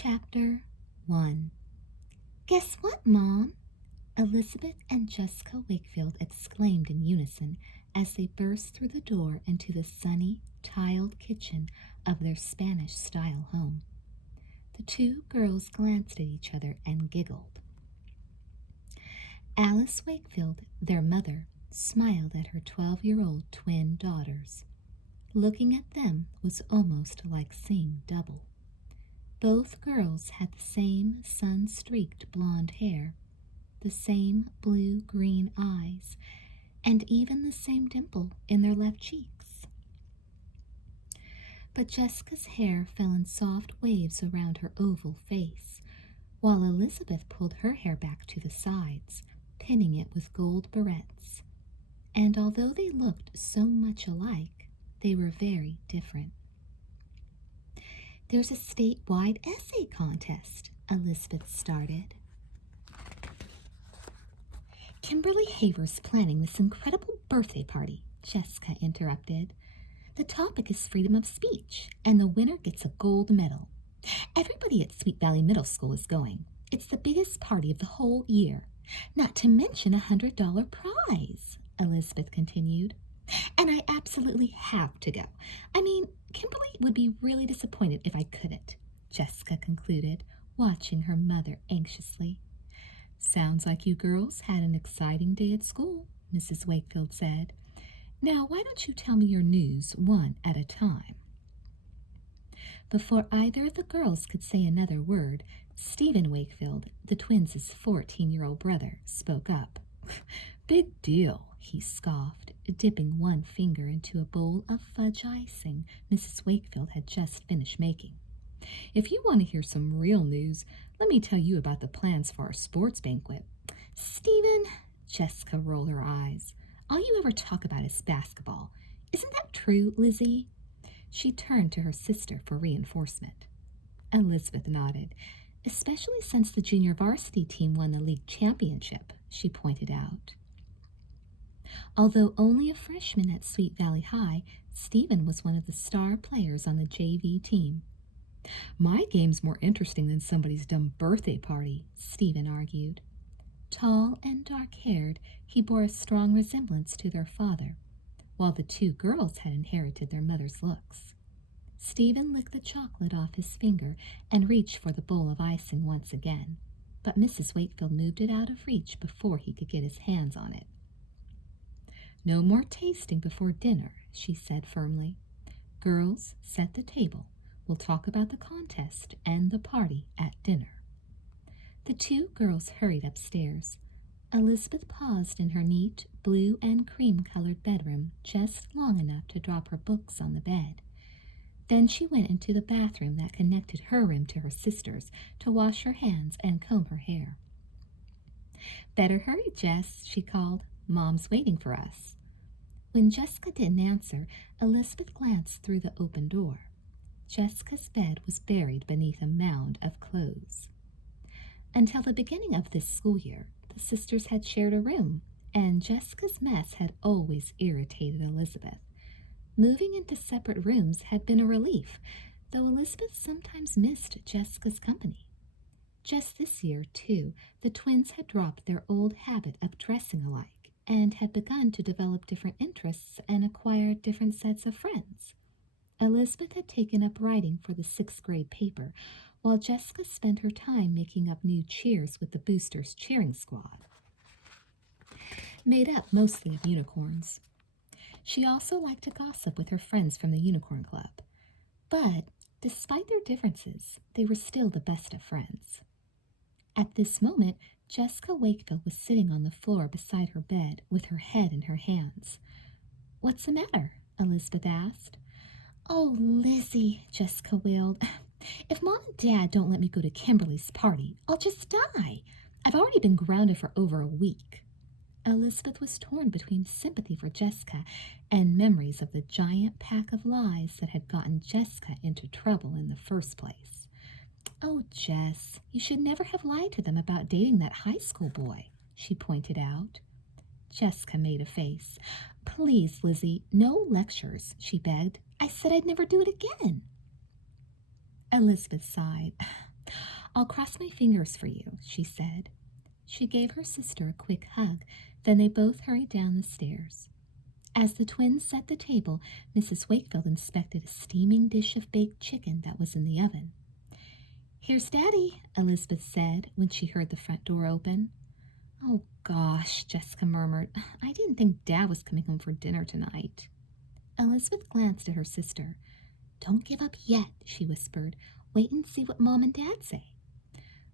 Chapter 1. "Guess what, Mom?" Elizabeth and Jessica Wakefield exclaimed in unison as they burst through the door into the sunny, tiled kitchen of their Spanish-style home. The two girls glanced at each other and giggled. Alice Wakefield, their mother, smiled at her 12-year-old twin daughters. Looking at them was almost like seeing double. Both girls had the same sun-streaked blonde hair, the same blue-green eyes, and even the same dimple in their left cheeks. But Jessica's hair fell in soft waves around her oval face, while Elizabeth pulled her hair back to the sides, pinning it with gold barrettes. And although they looked so much alike, they were very different. "There's a statewide essay contest," Elizabeth started. "Kimberly Haver's planning this incredible birthday party," Jessica interrupted. "The topic is freedom of speech, and the winner gets a gold medal. Everybody at Sweet Valley Middle School is going. It's the biggest party of the whole year, not to mention a $100 prize," Elizabeth continued. "And I absolutely have to go. I mean, Kimberly would be really disappointed if I couldn't," Jessica concluded, watching her mother anxiously. "Sounds like you girls had an exciting day at school," Mrs. Wakefield said. "Now, why don't you tell me your news one at a time?" Before either of the girls could say another word, Stephen Wakefield, the twins' 14-year-old brother, spoke up. "Big deal," he scoffed, dipping one finger into a bowl of fudge icing Mrs. Wakefield had just finished making. "If you want to hear some real news, let me tell you about the plans for our sports banquet." "Stephen," Jessica rolled her eyes, "all you ever talk about is basketball. Isn't that true, Lizzie?" She turned to her sister for reinforcement. Elizabeth nodded. "Especially since the junior varsity team won the league championship," she pointed out. Although only a freshman at Sweet Valley High, Stephen was one of the star players on the JV team. "My game's more interesting than somebody's dumb birthday party," Stephen argued. Tall and dark-haired, he bore a strong resemblance to their father, while the two girls had inherited their mother's looks. Stephen licked the chocolate off his finger and reached for the bowl of icing once again, but Mrs. Wakefield moved it out of reach before he could get his hands on it. "No more tasting before dinner," she said firmly. "Girls, set the table. We'll talk about the contest and the party at dinner." The two girls hurried upstairs. Elizabeth paused in her neat blue and cream-colored bedroom just long enough to drop her books on the bed. Then she went into the bathroom that connected her room to her sister's to wash her hands and comb her hair. "Better hurry, Jess," she called. "Mom's waiting for us." When Jessica didn't answer, Elizabeth glanced through the open door. Jessica's bed was buried beneath a mound of clothes. Until the beginning of this school year, the sisters had shared a room, and Jessica's mess had always irritated Elizabeth. Moving into separate rooms had been a relief, though Elizabeth sometimes missed Jessica's company. Just this year, too, the twins had dropped their old habit of dressing alike and had begun to develop different interests and acquire different sets of friends. Elizabeth had taken up writing for the 6th-grade paper, while Jessica spent her time making up new cheers with the Boosters cheering squad, made up mostly of unicorns. She also liked to gossip with her friends from the Unicorn Club. But, despite their differences, they were still the best of friends. At this moment, Jessica Wakefield was sitting on the floor beside her bed with her head in her hands. "What's the matter?" Elizabeth asked. "Oh, Lizzie," Jessica wailed. "If Mom and Dad don't let me go to Kimberly's party, I'll just die. I've already been grounded for over a week." Elizabeth was torn between sympathy for Jessica and memories of the giant pack of lies that had gotten Jessica into trouble in the first place. "Oh, Jess, you should never have lied to them about dating that high school boy," she pointed out. Jessica made a face. "Please, Lizzie, no lectures," she begged. "I said I'd never do it again." Elizabeth sighed. I'll cross my fingers for you, she said. She gave her sister a quick hug, then they both hurried down the stairs. As the twins set the table, Mrs. Wakefield inspected a steaming dish of baked chicken that was in the oven. "Here's Daddy," Elizabeth said when she heard the front door open. "Oh, gosh," Jessica murmured. "I didn't think Dad was coming home for dinner tonight." Elizabeth glanced at her sister. "Don't give up yet," she whispered. "Wait and see what Mom and Dad say."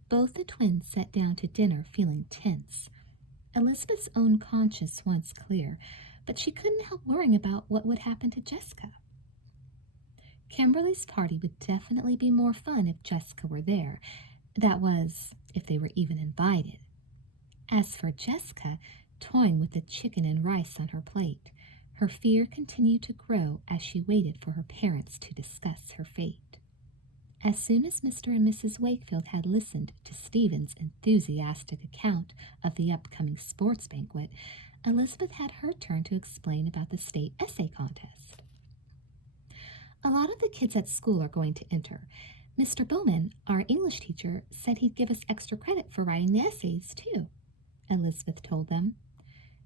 Both the twins sat down to dinner feeling tense. Elizabeth's own conscience once clear, but she couldn't help worrying about what would happen to Jessica. Kimberly's party would definitely be more fun if Jessica were there. That was, if they were even invited. As for Jessica, toying with the chicken and rice on her plate, her fear continued to grow as she waited for her parents to discuss her fate. As soon as Mr. and Mrs. Wakefield had listened to Stephen's enthusiastic account of the upcoming sports banquet, Elizabeth had her turn to explain about the state essay contest. "A lot of the kids at school are going to enter. Mr. Bowman, our English teacher, said he'd give us extra credit for writing the essays, too," Elizabeth told them.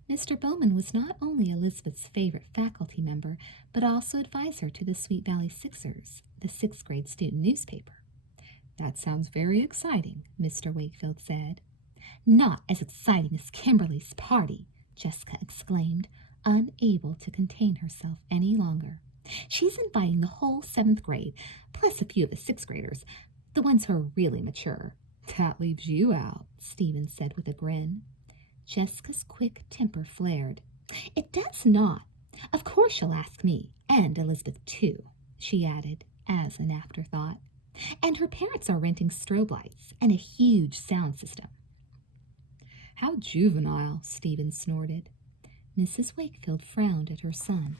Mr. Bowman was not only Elizabeth's favorite faculty member, but also advisor to the Sweet Valley Sixers, the sixth-grade student newspaper. "That sounds very exciting," Mr. Wakefield said. "Not as exciting as Kimberly's party," Jessica exclaimed, unable to contain herself any longer. "She's inviting the whole 7th grade, plus a few of the 6th graders, the ones who are really mature." "That leaves you out," Stephen said with a grin. Jessica's quick temper flared. "It does not. Of course she'll ask me, and Elizabeth too," she added, as an afterthought. "And her parents are renting strobe lights and a huge sound system." "How juvenile," Stephen snorted. Mrs. Wakefield frowned at her son.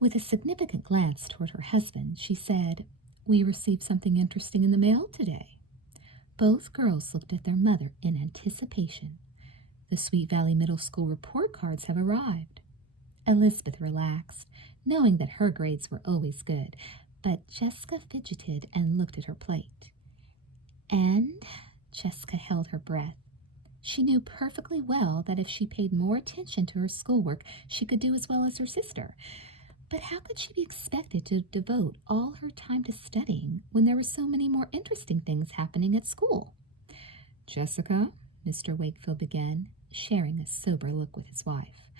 With a significant glance toward her husband, she said, "We received something interesting in the mail today." Both girls looked at their mother in anticipation. "The Sweet Valley Middle School report cards have arrived." Elizabeth relaxed, knowing that her grades were always good, but Jessica fidgeted and looked at her plate. "And?" Jessica held her breath. She knew perfectly well that if she paid more attention to her schoolwork, she could do as well as her sister. But how could she be expected to devote all her time to studying when there were so many more interesting things happening at school? "Jessica," Mr. Wakefield began, sharing a sober look with his wife,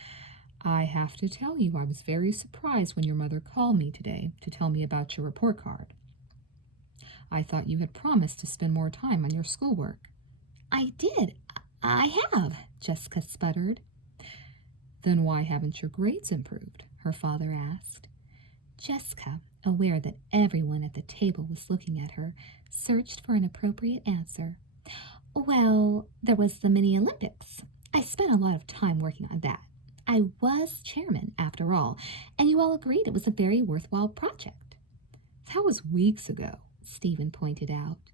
"I have to tell you I was very surprised when your mother called me today to tell me about your report card. I thought you had promised to spend more time on your schoolwork." "I did. I have," Jessica sputtered. "Then why haven't your grades improved?" her father asked. Jessica, aware that everyone at the table was looking at her, searched for an appropriate answer. "Well, there was the mini Olympics. I spent a lot of time working on that. I was chairman, after all, and you all agreed it was a very worthwhile project." "That was weeks ago," Stephen pointed out.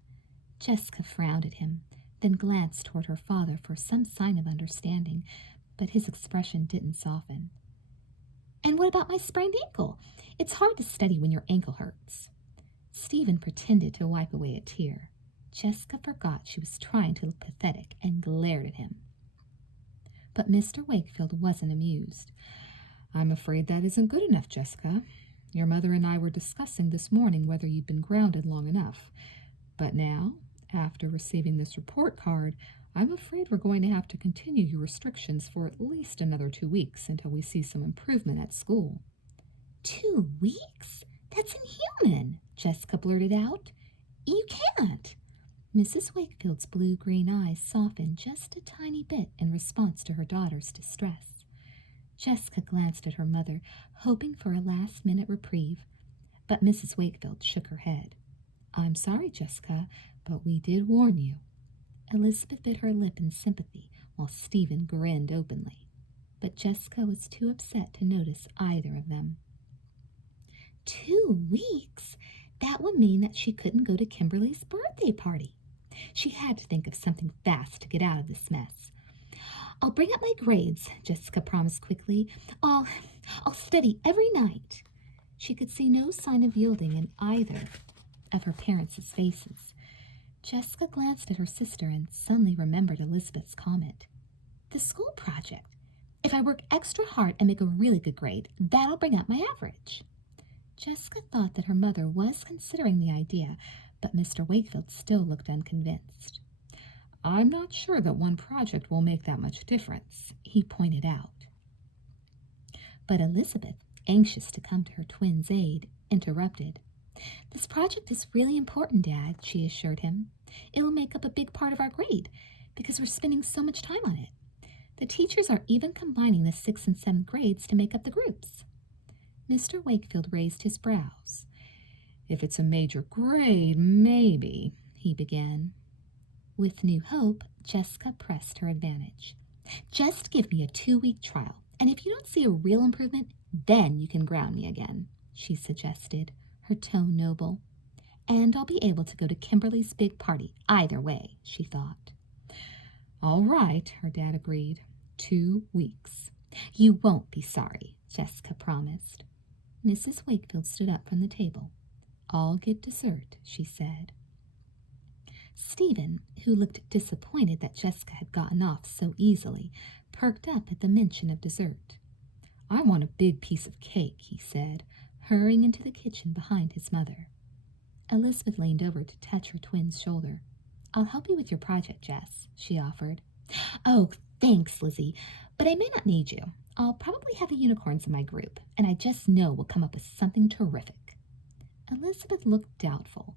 Jessica frowned at him, then glanced toward her father for some sign of understanding, but his expression didn't soften. "And what about my sprained ankle? It's hard to study when your ankle hurts." Stephen pretended to wipe away a tear. Jessica forgot she was trying to look pathetic and glared at him. But Mr. Wakefield wasn't amused. "I'm afraid that isn't good enough, Jessica. Your mother and I were discussing this morning whether you'd been grounded long enough. But now, after receiving this report card, I'm afraid we're going to have to continue your restrictions for at least another 2 weeks until we see some improvement at school." "2 weeks? That's inhuman," Jessica blurted out. "You can't." Mrs. Wakefield's blue-green eyes softened just a tiny bit in response to her daughter's distress. Jessica glanced at her mother, hoping for a last-minute reprieve, but Mrs. Wakefield shook her head. "I'm sorry, Jessica, but we did warn you." Elizabeth bit her lip in sympathy, while Stephen grinned openly. But Jessica was too upset to notice either of them. 2 weeks? That would mean that she couldn't go to Kimberly's birthday party. She had to think of something fast to get out of this mess. "I'll bring up my grades," Jessica promised quickly. I'll study every night." She could see no sign of yielding in either of her parents' faces. Jessica glanced at her sister and suddenly remembered Elizabeth's comment. The school project. If I work extra hard and make a really good grade, that'll bring up my average. Jessica thought that her mother was considering the idea, but Mr. Wakefield still looked unconvinced. I'm not sure that one project will make that much difference, he pointed out. But Elizabeth, anxious to come to her twin's aid, interrupted. This project is really important, Dad, she assured him. It will make up a big part of our grade because we're spending so much time on it. The teachers are even combining the 6th and 7th grades to make up the groups. Mr. Wakefield raised his brows. If it's a major grade, maybe, he began. With new hope, Jessica pressed her advantage. Just give me a 2-week trial, and if you don't see a real improvement, then you can ground me again, she suggested, her tone noble. And I'll be able to go to Kimberly's big party either way, she thought. All right, her dad agreed. 2 weeks. You won't be sorry, Jessica promised. Mrs. Wakefield stood up from the table. I'll get dessert, she said. Stephen, who looked disappointed that Jessica had gotten off so easily, perked up at the mention of dessert. I want a big piece of cake, he said, hurrying into the kitchen behind his mother. Elizabeth leaned over to touch her twin's shoulder. I'll help you with your project, Jess, she offered. Oh, thanks, Lizzie, but I may not need you. I'll probably have the unicorns in my group, and I just know we'll come up with something terrific. Elizabeth looked doubtful.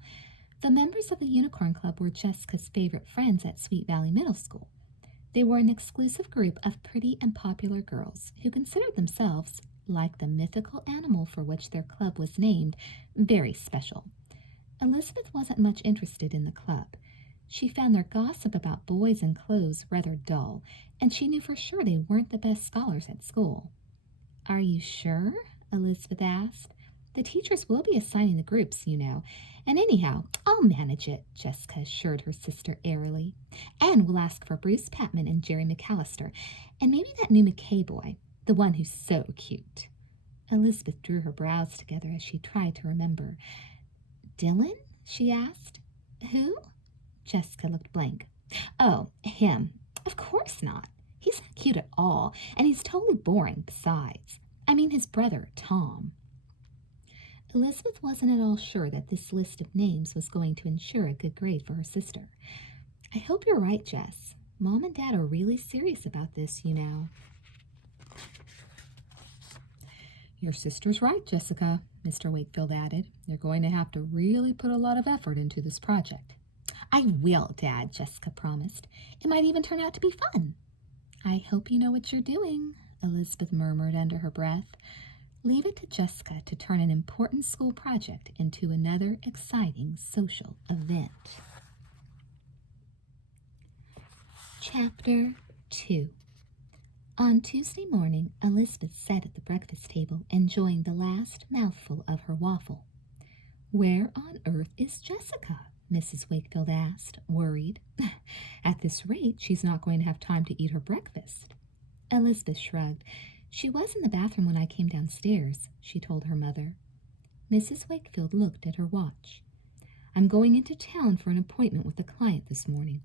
The members of the Unicorn Club were Jessica's favorite friends at Sweet Valley Middle School. They were an exclusive group of pretty and popular girls who considered themselves, like the mythical animal for which their club was named, very special. Elizabeth wasn't much interested in the club. She found their gossip about boys and clothes rather dull, and she knew for sure they weren't the best scholars at school. Are you sure? Elizabeth asked. The teachers will be assigning the groups, you know. And anyhow, I'll manage it, Jessica assured her sister airily. And we'll ask for Bruce Patman and Jerry McAllister, and maybe that new McKay boy, the one who's so cute. Elizabeth drew her brows together as she tried to remember. Dylan? She asked. Who? Jessica looked blank. Oh, him. Of course not. He's not cute at all, and he's totally boring besides. I mean his brother, Tom. Elizabeth wasn't at all sure that this list of names was going to ensure a good grade for her sister. I hope you're right, Jess. Mom and Dad are really serious about this, you know. Your sister's right, Jessica, Mr. Wakefield added. You're going to have to really put a lot of effort into this project. I will, Dad, Jessica promised. It might even turn out to be fun. I hope you know what you're doing, Elizabeth murmured under her breath. Leave it to Jessica to turn an important school project into another exciting social event. Chapter 2. On Tuesday morning, Elizabeth sat at the breakfast table enjoying the last mouthful of her waffle. Where on earth is Jessica? Mrs. Wakefield asked, worried. At this rate, she's not going to have time to eat her breakfast. Elizabeth shrugged. She was in the bathroom when I came downstairs, she told her mother. Mrs. Wakefield looked at her watch. I'm going into town for an appointment with a client this morning.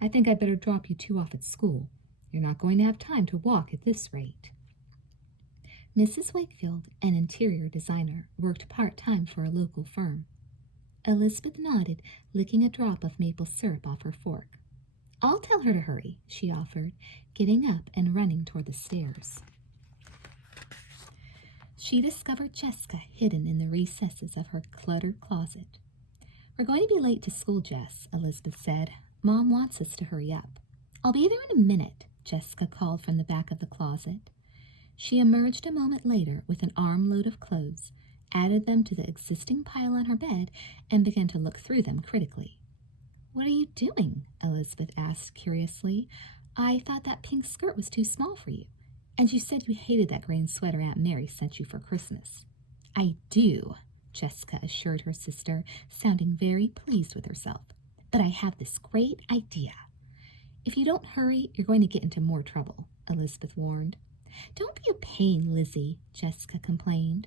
I think I'd better drop you two off at school. You're not going to have time to walk at this rate. Mrs. Wakefield, an interior designer, worked part-time for a local firm. Elizabeth nodded, licking a drop of maple syrup off her fork. I'll tell her to hurry, she offered, getting up and running toward the stairs. She discovered Jessica hidden in the recesses of her cluttered closet. We're going to be late to school, Jess, Elizabeth said. Mom wants us to hurry up. I'll be there in a minute, Jessica called from the back of the closet. She emerged a moment later with an armload of clothes, added them to the existing pile on her bed, and began to look through them critically. What are you doing? Elizabeth asked curiously. I thought that pink skirt was too small for you. And you said you hated that green sweater Aunt Mary sent you for Christmas. I do, Jessica assured her sister, sounding very pleased with herself. But I have this great idea. If you don't hurry, you're going to get into more trouble, Elizabeth warned. Don't be a pain, Lizzie, Jessica complained.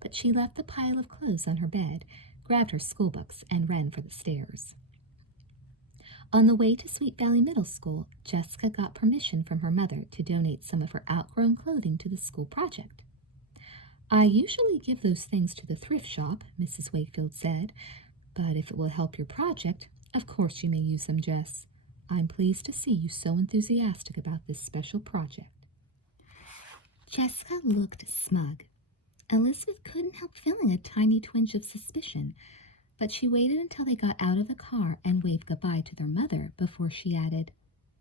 But she left the pile of clothes on her bed, grabbed her school books, and ran for the stairs. On the way to Sweet Valley Middle School, Jessica got permission from her mother to donate some of her outgrown clothing to the school project. I usually give those things to the thrift shop, Mrs. Wakefield said, but if it will help your project, of course you may use them, Jess. I'm pleased to see you so enthusiastic about this special project. Jessica looked smug. Elizabeth couldn't help feeling a tiny twinge of suspicion, but she waited until they got out of the car and waved goodbye to their mother before she added,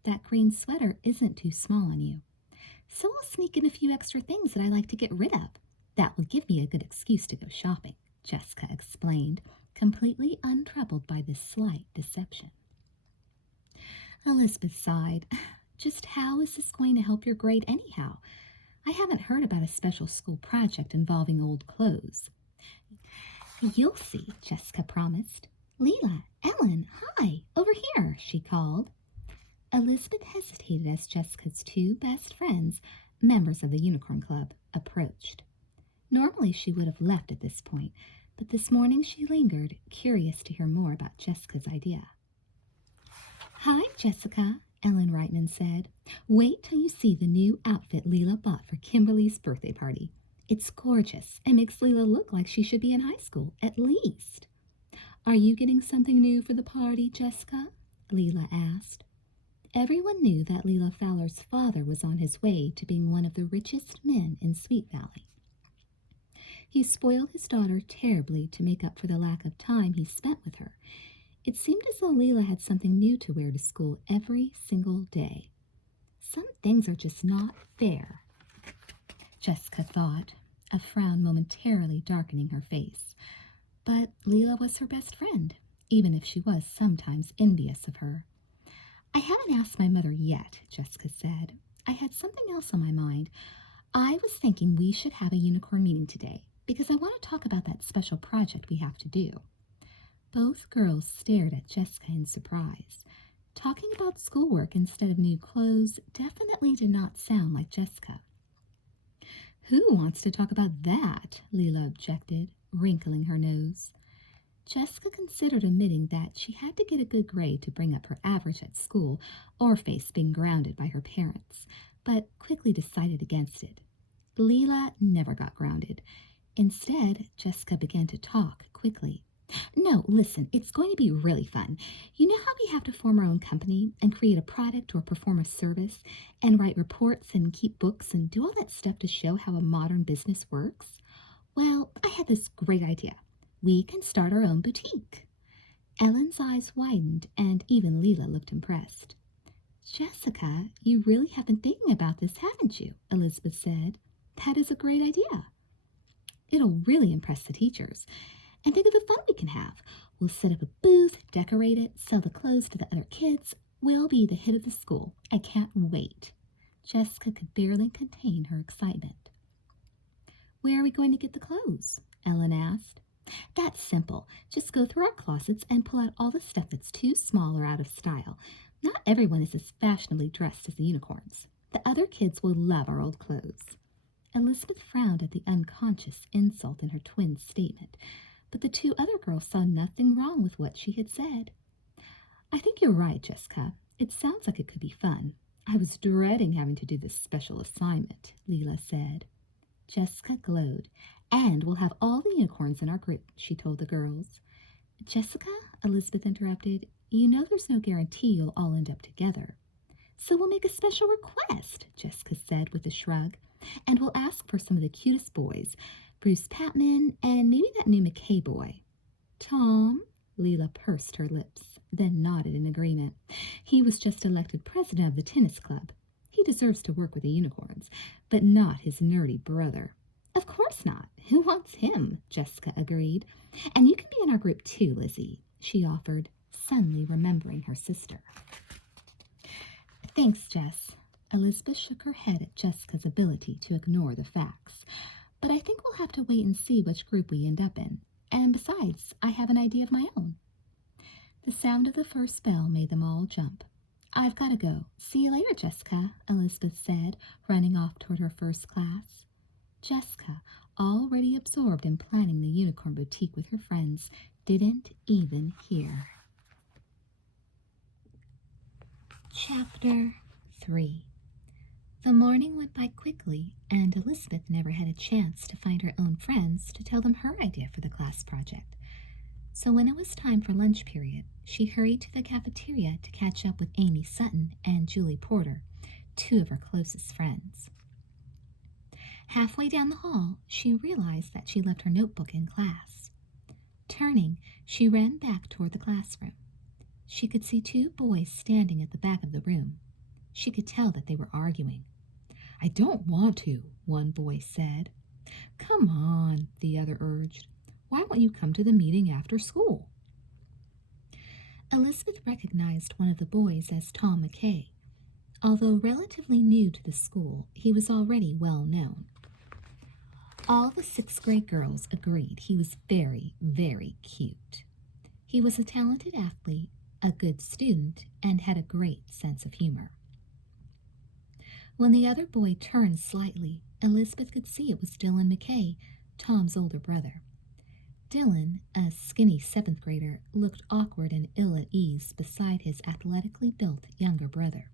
"That green sweater isn't too small on you. So I'll sneak in a few extra things that I like to get rid of. That will give me a good excuse to go shopping," Jessica explained, completely untroubled by this slight deception. Elizabeth sighed. "Just how is this going to help your grade anyhow? I haven't heard about a special school project involving old clothes." "You'll see," Jessica promised. "Leela, Ellen, hi, over here," she called. Elizabeth hesitated as Jessica's two best friends, members of the Unicorn Club, approached. Normally she would have left at this point, but this morning she lingered, curious to hear more about Jessica's idea. "Hi, Jessica," Ellen Reitman said. "Wait till you see the new outfit Leela bought for Kimberly's birthday party. It's gorgeous and makes Leela look like she should be in high school, at least." "Are you getting something new for the party, Jessica?" Leela asked. Everyone knew that Leela Fowler's father was on his way to being one of the richest men in Sweet Valley. He spoiled his daughter terribly to make up for the lack of time he spent with her. It seemed as though Leela had something new to wear to school every single day. Some things are just not fair, Jessica thought, a frown momentarily darkening her face. But Leela was her best friend, even if she was sometimes envious of her. "I haven't asked my mother yet," Jessica said. "I had something else on my mind. I was thinking we should have a unicorn meeting today, because I want to talk about that special project we have to do." Both girls stared at Jessica in surprise. Talking about schoolwork instead of new clothes definitely did not sound like Jessica. "Who wants to talk about that?" Leela objected, wrinkling her nose. Jessica considered admitting that she had to get a good grade to bring up her average at school or face being grounded by her parents, but quickly decided against it. Leela never got grounded. Instead, Jessica began to talk quickly. "No, listen, it's going to be really fun. You know how we have to form our own company and create a product or perform a service and write reports and keep books and do all that stuff to show how a modern business works? Well, I had this great idea. We can start our own boutique." Ellen's eyes widened and even Leela looked impressed. "Jessica, you really have been thinking about this, haven't you?" Elizabeth said. "That is a great idea. It'll really impress the teachers. And think of the fun we can have. We'll set up a booth, decorate it, sell the clothes to the other kids. We'll be the hit of the school. I can't wait." Jessica could barely contain her excitement. "Where are we going to get the clothes?" Ellen asked. "That's simple. Just go through our closets and pull out all the stuff that's too small or out of style. Not everyone is as fashionably dressed as the unicorns. The other kids will love our old clothes." Elizabeth frowned at the unconscious insult in her twin's statement, but the two other girls saw nothing wrong with what she had said. "I think you're right, Jessica. It sounds like it could be fun. I was dreading having to do this special assignment," Leela said. Jessica glowed. "And we'll have all the unicorns in our group," she told the girls. "Jessica," Elizabeth interrupted, "you know there's no guarantee you'll all end up together." "So we'll make a special request," Jessica said with a shrug, "and we'll ask for some of the cutest boys, Bruce Patman, and maybe that new McKay boy." "Tom?" Leela pursed her lips, then nodded in agreement. "He was just elected president of the tennis club. He deserves to work with the unicorns, but not his nerdy brother." "Of course not. Who wants him?" Jessica agreed. "And you can be in our group too, Lizzie," she offered, suddenly remembering her sister. "Thanks, Jess." Elizabeth shook her head at Jessica's ability to ignore the facts. "But I think we'll have to wait and see which group we end up in. And besides, I have an idea of my own." The sound of the first bell made them all jump. "I've got to go. See you later, Jessica," Elizabeth said, running off toward her first class. Jessica, already absorbed in planning the unicorn boutique with her friends, didn't even hear. Chapter 3. The morning went by quickly, and Elizabeth never had a chance to find her own friends to tell them her idea for the class project. So when it was time for lunch period, she hurried to the cafeteria to catch up with Amy Sutton and Julie Porter, two of her closest friends. Halfway down the hall, she realized that she left her notebook in class. Turning, she ran back toward the classroom. She could see two boys standing at the back of the room. She could tell that they were arguing. "I don't want to," one boy said. "Come on," the other urged. "Why won't you come to the meeting after school?" Elizabeth recognized one of the boys as Tom McKay. Although relatively new to the school, he was already well known. All the sixth-grade girls agreed he was very, very cute. He was a talented athlete, a good student, and had a great sense of humor. When the other boy turned slightly, Elizabeth could see it was Dylan McKay, Tom's older brother. Dylan, a skinny seventh grader, looked awkward and ill at ease beside his athletically built younger brother.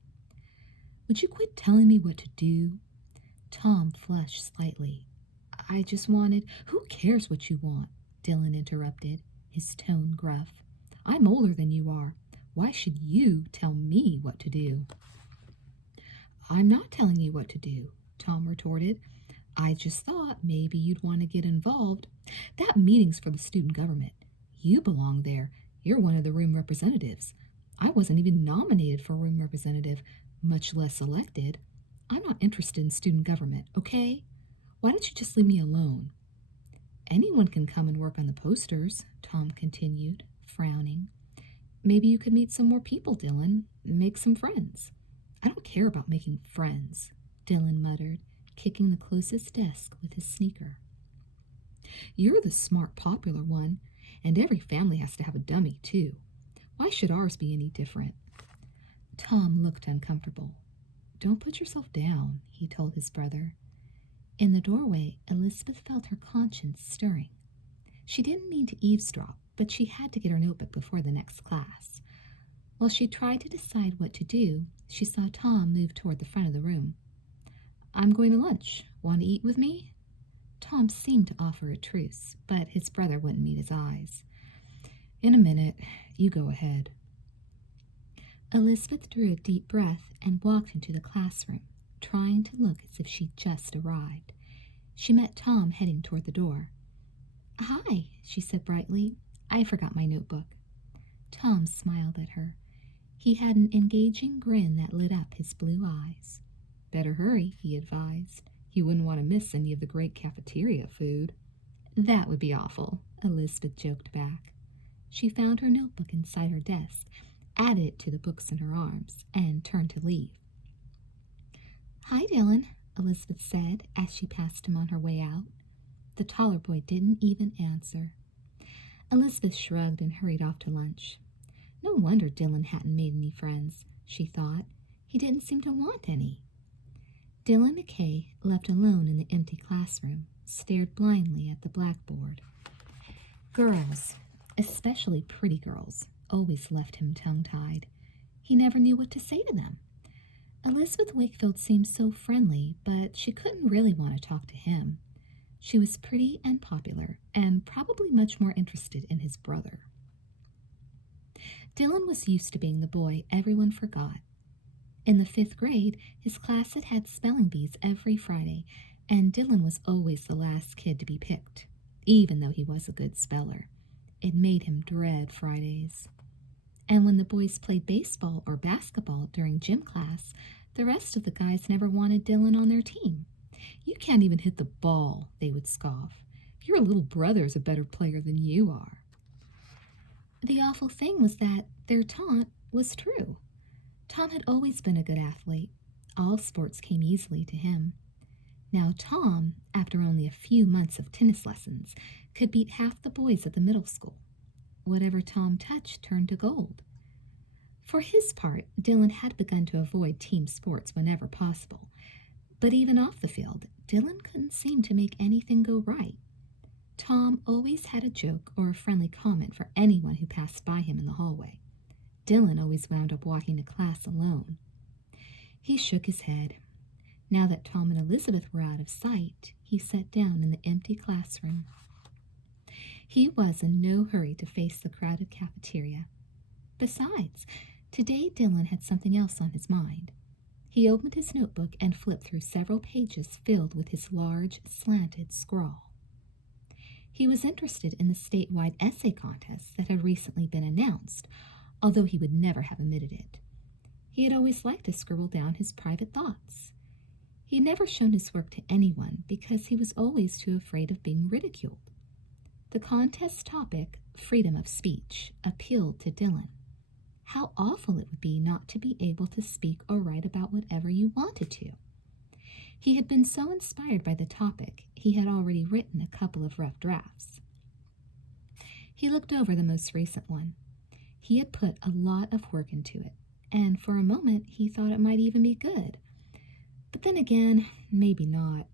"Would you quit telling me what to do?" Tom flushed slightly. "I just wanted—" "Who cares what you want?" Dylan interrupted, his tone gruff. "I'm older than you are. Why should you tell me what to do?" "I'm not telling you what to do," Tom retorted. "I just thought maybe you'd want to get involved. That meeting's for the student government. You belong there. You're one of the room representatives. I wasn't even nominated for room representative, much less elected. I'm not interested in student government, okay? Why don't you just leave me alone?" "Anyone can come and work on the posters," Tom continued, frowning. "Maybe you could meet some more people, Dylan. Make some friends." "I don't care about making friends," Dylan muttered, kicking the closest desk with his sneaker. "You're the smart, popular one, and every family has to have a dummy, too. Why should ours be any different?" Tom looked uncomfortable. "Don't put yourself down," he told his brother. In the doorway, Elizabeth felt her conscience stirring. She didn't mean to eavesdrop, but she had to get her notebook before the next class. While she tried to decide what to do, she saw Tom move toward the front of the room. "I'm going to lunch. Want to eat with me?" Tom seemed to offer a truce, but his brother wouldn't meet his eyes. "In a minute. You go ahead." Elizabeth drew a deep breath and walked into the classroom, trying to look as if she'd just arrived. She met Tom heading toward the door. "Hi," she said brightly. "I forgot my notebook." Tom smiled at her. He had an engaging grin that lit up his blue eyes. "Better hurry," he advised. "You wouldn't want to miss any of the great cafeteria food." "That would be awful," Elizabeth joked back. She found her notebook inside her desk, added it to the books in her arms, and turned to leave. "Hi, Dylan," Elizabeth said as she passed him on her way out. The taller boy didn't even answer. Elizabeth shrugged and hurried off to lunch. No wonder Dylan hadn't made any friends, she thought. He didn't seem to want any. Dylan McKay, left alone in the empty classroom, stared blindly at the blackboard. Girls, especially pretty girls, always left him tongue-tied. He never knew what to say to them. Elizabeth Wakefield seemed so friendly, but she couldn't really want to talk to him. She was pretty and popular, and probably much more interested in his brother. Dylan was used to being the boy everyone forgot. In the 5th grade, his class had had spelling bees every Friday, and Dylan was always the last kid to be picked, even though he was a good speller. It made him dread Fridays. And when the boys played baseball or basketball during gym class, the rest of the guys never wanted Dylan on their team. "You can't even hit the ball," they would scoff. "Your little brother's a better player than you are." The awful thing was that their taunt was true. Tom had always been a good athlete. All sports came easily to him. Now Tom, after only a few months of tennis lessons, could beat half the boys at the middle school. Whatever Tom touched turned to gold. For his part, Dylan had begun to avoid team sports whenever possible, But even off the field, Dylan couldn't seem to make anything go right. Tom always had a joke or a friendly comment for anyone who passed by him in the hallway. Dylan always wound up walking to class alone. He shook his head. Now that Tom and Elizabeth were out of sight, he sat down in the empty classroom. He was in no hurry to face the crowded cafeteria. Besides, today Dylan had something else on his mind. He opened his notebook and flipped through several pages filled with his large, slanted scrawl. He was interested in the statewide essay contest that had recently been announced, although he would never have admitted it. He had always liked to scribble down his private thoughts. He had never shown his work to anyone because he was always too afraid of being ridiculed. The contest topic, freedom of speech, appealed to Dylan. How awful it would be not to be able to speak or write about whatever you wanted to. He had been so inspired by the topic, he had already written a couple of rough drafts. He looked over the most recent one. He had put a lot of work into it, and for a moment he thought it might even be good. But then again, maybe not.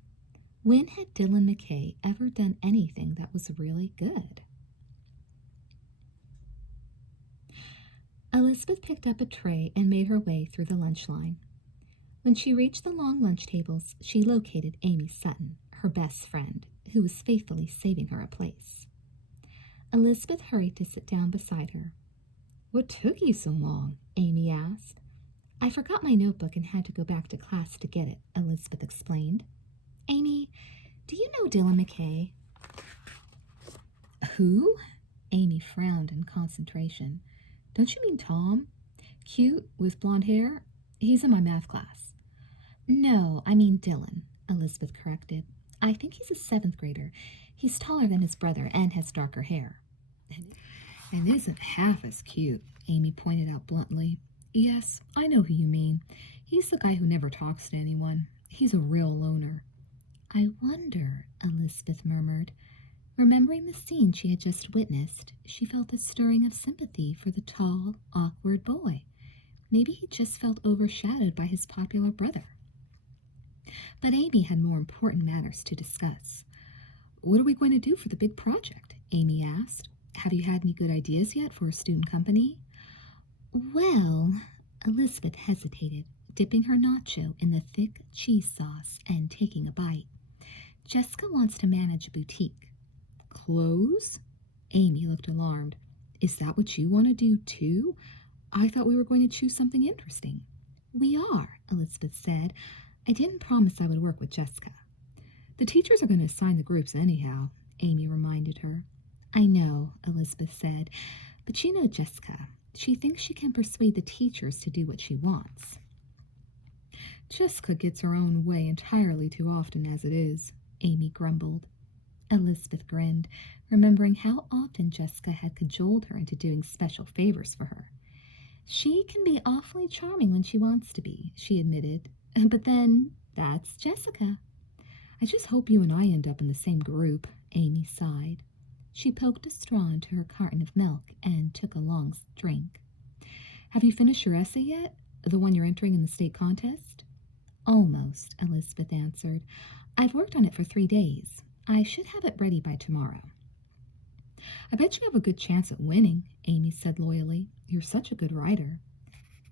When had Dylan McKay ever done anything that was really good? Elizabeth picked up a tray and made her way through the lunch line. When she reached the long lunch tables, she located Amy Sutton, her best friend, who was faithfully saving her a place. Elizabeth hurried to sit down beside her. "What took you so long?" Amy asked. "I forgot my notebook and had to go back to class to get it," Elizabeth explained. "Amy, do you know Dylan McKay?" "Who?" Amy frowned in concentration. "Don't you mean Tom? Cute, with blonde hair? He's in my math class." "No, I mean Dylan," Elizabeth corrected. "I think he's a 7th grader. He's taller than his brother and has darker hair." "And isn't half as cute," Amy pointed out bluntly. "Yes, I know who you mean. He's the guy who never talks to anyone. He's a real loner." "I wonder," Elizabeth murmured. Remembering the scene she had just witnessed, she felt a stirring of sympathy for the tall, awkward boy. Maybe he just felt overshadowed by his popular brother. But Amy had more important matters to discuss. "What are we going to do for the big project?" Amy asked. "Have you had any good ideas yet for a student company?" "Well," Elizabeth hesitated, dipping her nacho in the thick cheese sauce and taking a bite. "Jessica wants to manage a boutique." "Clothes?" Amy looked alarmed. "Is that what you want to do too? I thought we were going to choose something interesting." "We are," Elizabeth said. "I didn't promise I would work with Jessica." "The teachers are going to assign the groups anyhow," Amy reminded her. "I know," Elizabeth said, "but you know Jessica. She thinks she can persuade the teachers to do what she wants." "Jessica gets her own way entirely too often as it is," Amy grumbled. Elizabeth grinned, remembering how often Jessica had cajoled her into doing special favors for her. "She can be awfully charming when she wants to be," she admitted. "But then, that's Jessica." "I just hope you and I end up in the same group," Amy sighed. She poked a straw into her carton of milk and took a long drink. "Have you finished your essay yet? The one you're entering in the state contest?" "Almost," Elizabeth answered. "I've worked on it for 3 days. I should have it ready by tomorrow." "I bet you have a good chance at winning," Amy said loyally. "You're such a good writer."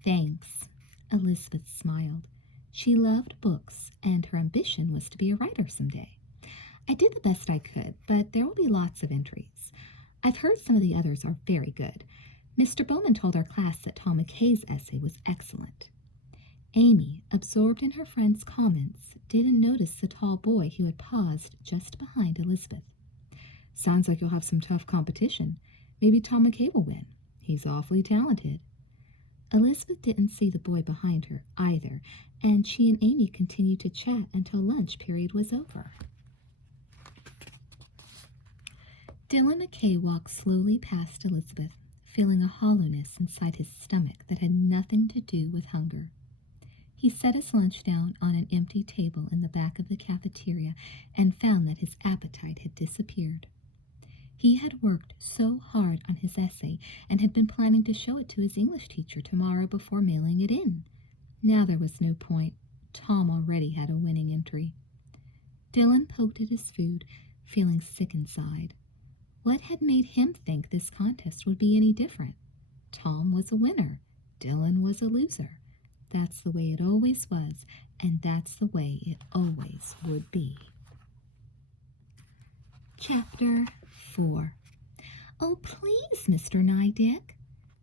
"Thanks." Elizabeth smiled. She loved books, and her ambition was to be a writer someday. "I did the best I could, but there will be lots of entries. I've heard some of the others are very good. Mr. Bowman told our class that Tom McKay's essay was excellent." Amy, absorbed in her friend's comments, didn't notice the tall boy who had paused just behind Elizabeth. "Sounds like you'll have some tough competition. Maybe Tom McKay will win. He's awfully talented." Elizabeth didn't see the boy behind her either, and she and Amy continued to chat until lunch period was over. Dylan McKay walked slowly past Elizabeth, feeling a hollowness inside his stomach that had nothing to do with hunger. He set his lunch down on an empty table in the back of the cafeteria and found that his appetite had disappeared. He had worked so hard on his essay and had been planning to show it to his English teacher tomorrow before mailing it in. Now there was no point. Tom already had a winning entry. Dylan poked at his food, feeling sick inside. What had made him think this contest would be any different? Tom was a winner. Dylan was a loser. That's the way it always was, and that's the way it always would be. Chapter 4. Oh, please, Mr. Nydick.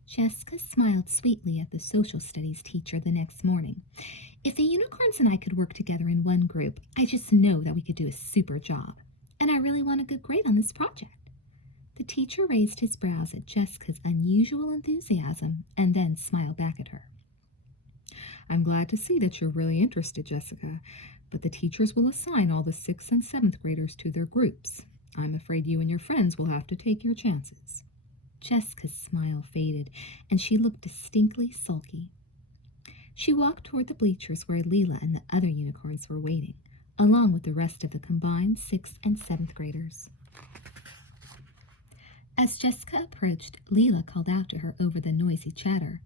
Jessica smiled sweetly at the social studies teacher the next morning. If the unicorns and I could work together in one group, I just know that we could do a super job. And I really want a good grade on this project. The teacher raised his brows at Jessica's unusual enthusiasm and then smiled back at her. I'm glad to see that you're really interested, Jessica, but the teachers will assign all the 6th and 7th graders to their groups. I'm afraid you and your friends will have to take your chances. Jessica's smile faded, and she looked distinctly sulky. She walked toward the bleachers where Leela and the other unicorns were waiting, along with the rest of the combined 6th and 7th graders. As Jessica approached, Leela called out to her over the noisy chatter.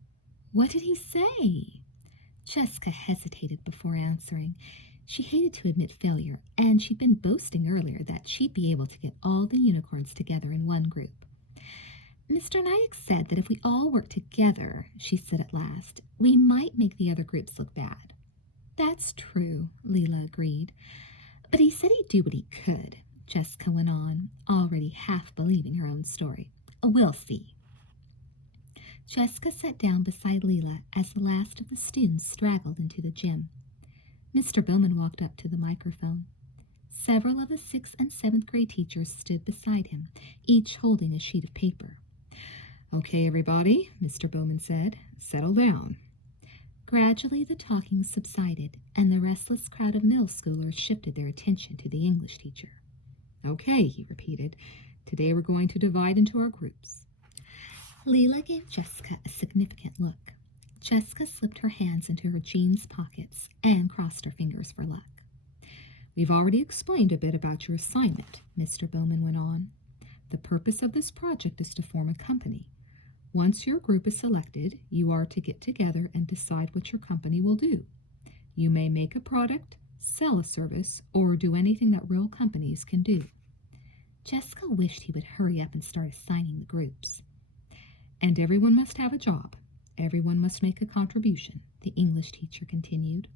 What did he say? Jessica hesitated before answering. She hated to admit failure, and she'd been boasting earlier that she'd be able to get all the unicorns together in one group. Mr. Nydick said that if we all work together, she said at last, we might make the other groups look bad. That's true, Leela agreed. But he said he'd do what he could, Jessica went on, already half believing her own story. We'll see. Jessica sat down beside Leela as the last of the students straggled into the gym. Mr. Bowman walked up to the microphone. Several of the 6th and 7th grade teachers stood beside him, each holding a sheet of paper. Okay, everybody, Mr. Bowman said, settle down. Gradually the talking subsided, and the restless crowd of middle schoolers shifted their attention to the English teacher. Okay, he repeated, today we're going to divide into our groups. Leela gave Jessica a significant look. Jessica slipped her hands into her jeans pockets and crossed her fingers for luck. We've already explained a bit about your assignment, Mr. Bowman went on. The purpose of this project is to form a company. Once your group is selected, you are to get together and decide what your company will do. You may make a product, sell a service, or do anything that real companies can do. Jessica wished he would hurry up and start assigning the groups. And everyone must have a job. Everyone must make a contribution, the English teacher continued.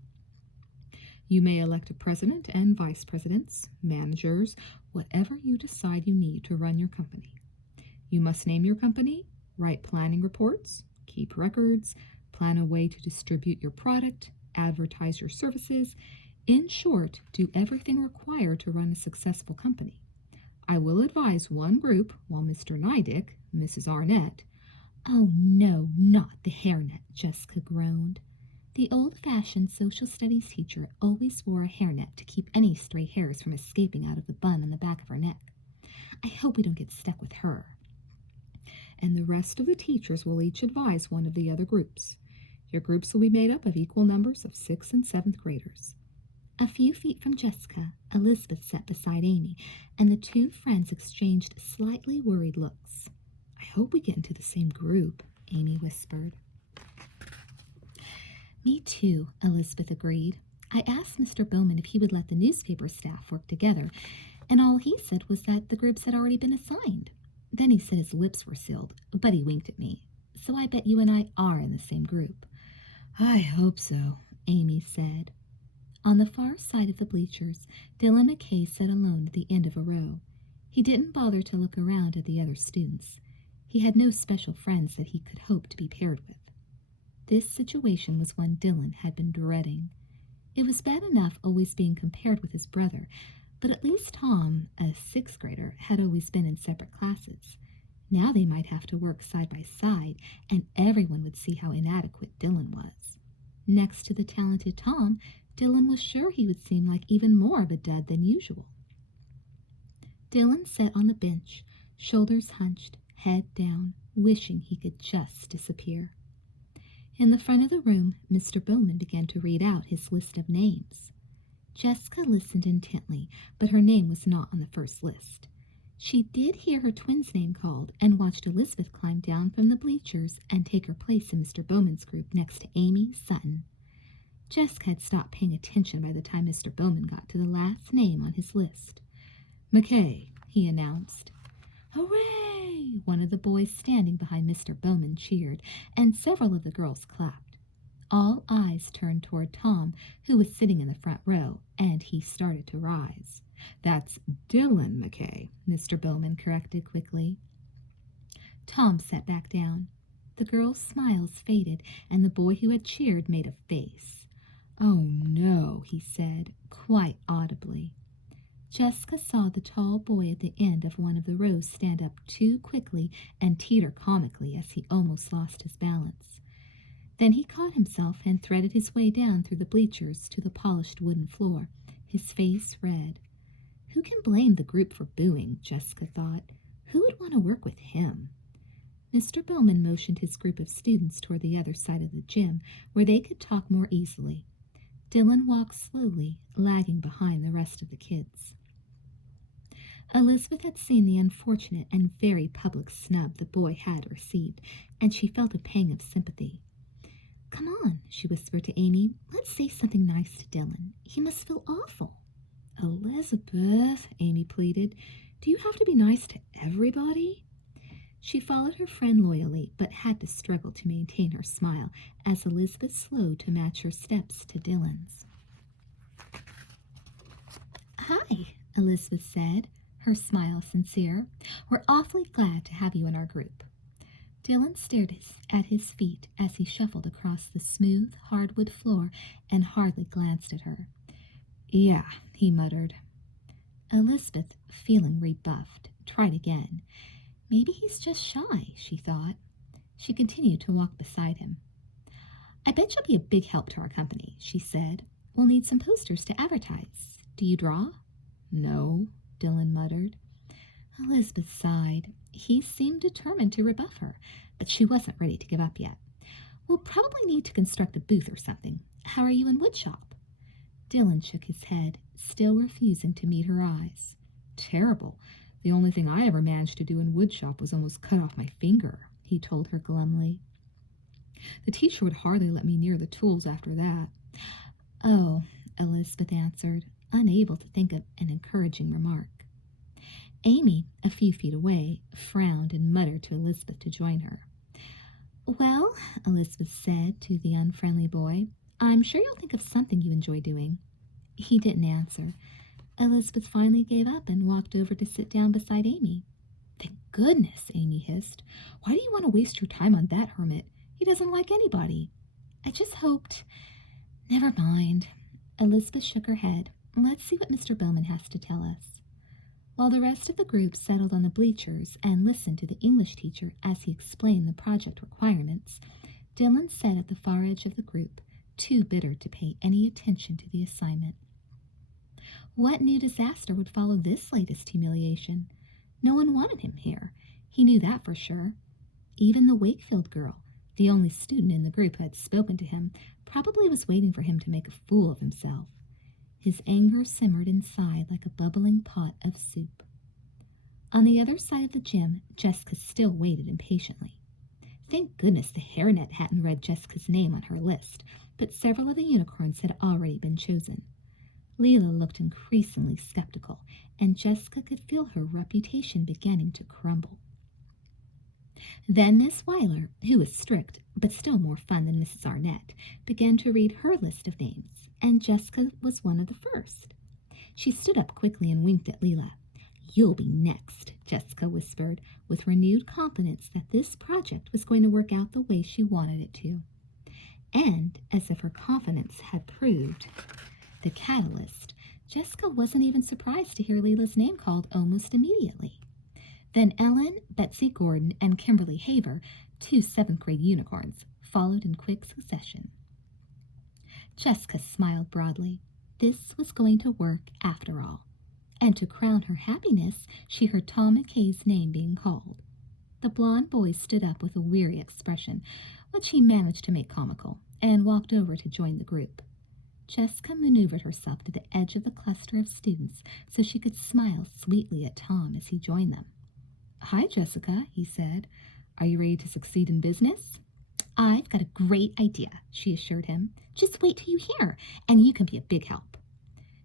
You may elect a president and vice presidents, managers, whatever you decide you need to run your company. You must name your company, write planning reports, keep records, plan a way to distribute your product, advertise your services. In short, do everything required to run a successful company. I will advise one group while Mr. Nydick, Mrs. Arnett. Oh, no, not the hairnet, Jessica groaned. The old-fashioned social studies teacher always wore a hairnet to keep any stray hairs from escaping out of the bun on the back of her neck. I hope we don't get stuck with her. And the rest of the teachers will each advise one of the other groups. Your groups will be made up of equal numbers of 6th and 7th graders. A few feet from Jessica, Elizabeth sat beside Amy, and the two friends exchanged slightly worried looks. I hope we get into the same group, Amy whispered. Me too, Elizabeth agreed. I asked Mr. Bowman if he would let the newspaper staff work together, and all he said was that the groups had already been assigned. Then he said his lips were sealed, but he winked at me. So I bet you and I are in the same group. I hope so, Amy said. On the far side of the bleachers, Dylan McKay sat alone at the end of a row. He didn't bother to look around at the other students. He had no special friends that he could hope to be paired with. This situation was one Dylan had been dreading. It was bad enough always being compared with his brother, but at least Tom, a 6th grader, had always been in separate classes. Now they might have to work side by side, and everyone would see how inadequate Dylan was. Next to the talented Tom, Dylan was sure he would seem like even more of a dud than usual. Dylan sat on the bench, shoulders hunched, head down, wishing he could just disappear. In the front of the room, Mr. Bowman began to read out his list of names. Jessica listened intently, but her name was not on the first list. She did hear her twin's name called and watched Elizabeth climb down from the bleachers and take her place in Mr. Bowman's group next to Amy Sutton. Jessica had stopped paying attention by the time Mr. Bowman got to the last name on his list. McKay, he announced. Hooray! One of the boys standing behind Mr. Bowman cheered, and several of the girls clapped. All eyes turned toward Tom, who was sitting in the front row, and he started to rise. That's Dylan McKay, Mr. Bowman corrected quickly. Tom sat back down. The girls' smiles faded, and the boy who had cheered made a face. Oh no, he said, quite audibly. Jessica saw the tall boy at the end of one of the rows stand up too quickly and teeter comically as he almost lost his balance. Then he caught himself and threaded his way down through the bleachers to the polished wooden floor, his face red. Who can blame the group for booing, Jessica thought. Who would want to work with him? Mr. Bowman motioned his group of students toward the other side of the gym, where they could talk more easily. Dylan walked slowly, lagging behind the rest of the kids. Elizabeth had seen the unfortunate and very public snub the boy had received, and she felt a pang of sympathy. Come on, she whispered to Amy. Let's say something nice to Dylan. He must feel awful. Elizabeth, Amy pleaded, do you have to be nice to everybody? She followed her friend loyally, but had to struggle to maintain her smile as Elizabeth slowed to match her steps to Dylan's. Hi, Elizabeth said, her smile sincere. We're awfully glad to have you in our group. Dylan stared at his feet as he shuffled across the smooth, hardwood floor and hardly glanced at her. Yeah, he muttered. Elizabeth, feeling rebuffed, tried again. Maybe he's just shy, she thought. She continued to walk beside him. I bet you'll be a big help to our company, she said. We'll need some posters to advertise. Do you draw? No, Dylan muttered. Elizabeth sighed. He seemed determined to rebuff her, but she wasn't ready to give up yet. We'll probably need to construct a booth or something. How are you in woodshop? Dylan shook his head, still refusing to meet her eyes. Terrible. The only thing I ever managed to do in woodshop was almost cut off my finger, he told her glumly. The teacher would hardly let me near the tools after that. Oh, Elizabeth answered, unable to think of an encouraging remark. Amy, a few feet away, frowned and muttered to Elizabeth to join her. Well, Elizabeth said to the unfriendly boy, I'm sure you'll think of something you enjoy doing. He didn't answer. Elizabeth finally gave up and walked over to sit down beside Amy. Thank goodness, Amy hissed. Why do you want to waste your time on that hermit? He doesn't like anybody. I just hoped... Never mind. Elizabeth shook her head. Let's see what Mr. Bowman has to tell us. While the rest of the group settled on the bleachers and listened to the English teacher as he explained the project requirements, Dylan sat at the far edge of the group, too bitter to pay any attention to the assignment. What new disaster would follow this latest humiliation? No one wanted him here. He knew that for sure. Even the Wakefield girl, the only student in the group who had spoken to him, probably was waiting for him to make a fool of himself. His anger simmered inside like a bubbling pot of soup. On the other side of the gym, Jessica still waited impatiently. Thank goodness the hairnet hadn't read Jessica's name on her list, but several of the unicorns had already been chosen. Leela looked increasingly skeptical, and Jessica could feel her reputation beginning to crumble. Then Miss Weiler, who was strict but still more fun than Mrs. Arnett, began to read her list of names, and Jessica was one of the first. She stood up quickly and winked at Leela. You'll be next, Jessica whispered, with renewed confidence that this project was going to work out the way she wanted it to. And, as if her confidence had proved the catalyst, Jessica wasn't even surprised to hear Leela's name called almost immediately. Then Ellen, Betsy Gordon, and Kimberly Haver, two seventh-grade unicorns, followed in quick succession. Jessica smiled broadly. This was going to work after all. And to crown her happiness, she heard Tom McKay's name being called. The blond boy stood up with a weary expression, which he managed to make comical, and walked over to join the group. Jessica maneuvered herself to the edge of the cluster of students so she could smile sweetly at Tom as he joined them. Hi, Jessica, he said. Are you ready to succeed in business? I've got a great idea, she assured him. Just wait till you hear, and you can be a big help.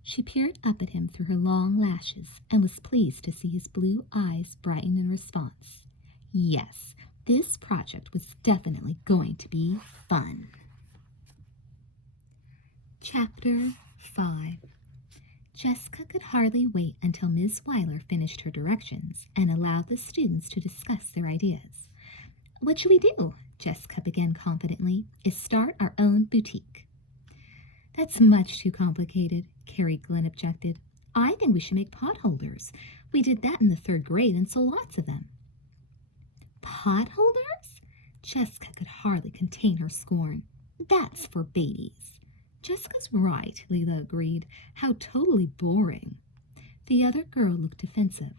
She peered up at him through her long lashes and was pleased to see his blue eyes brighten in response. Yes, this project was definitely going to be fun. Chapter 5. Jessica could hardly wait until Miss Weiler finished her directions and allowed the students to discuss their ideas. What should we do? Jessica began confidently. Is start our own boutique. That's much too complicated, Carrie Glenn objected. I think we should make potholders. We did that in the 3rd grade and sold lots of them. Potholders? Jessica could hardly contain her scorn. That's for babies. Jessica's right, Leela agreed. How totally boring. The other girl looked defensive.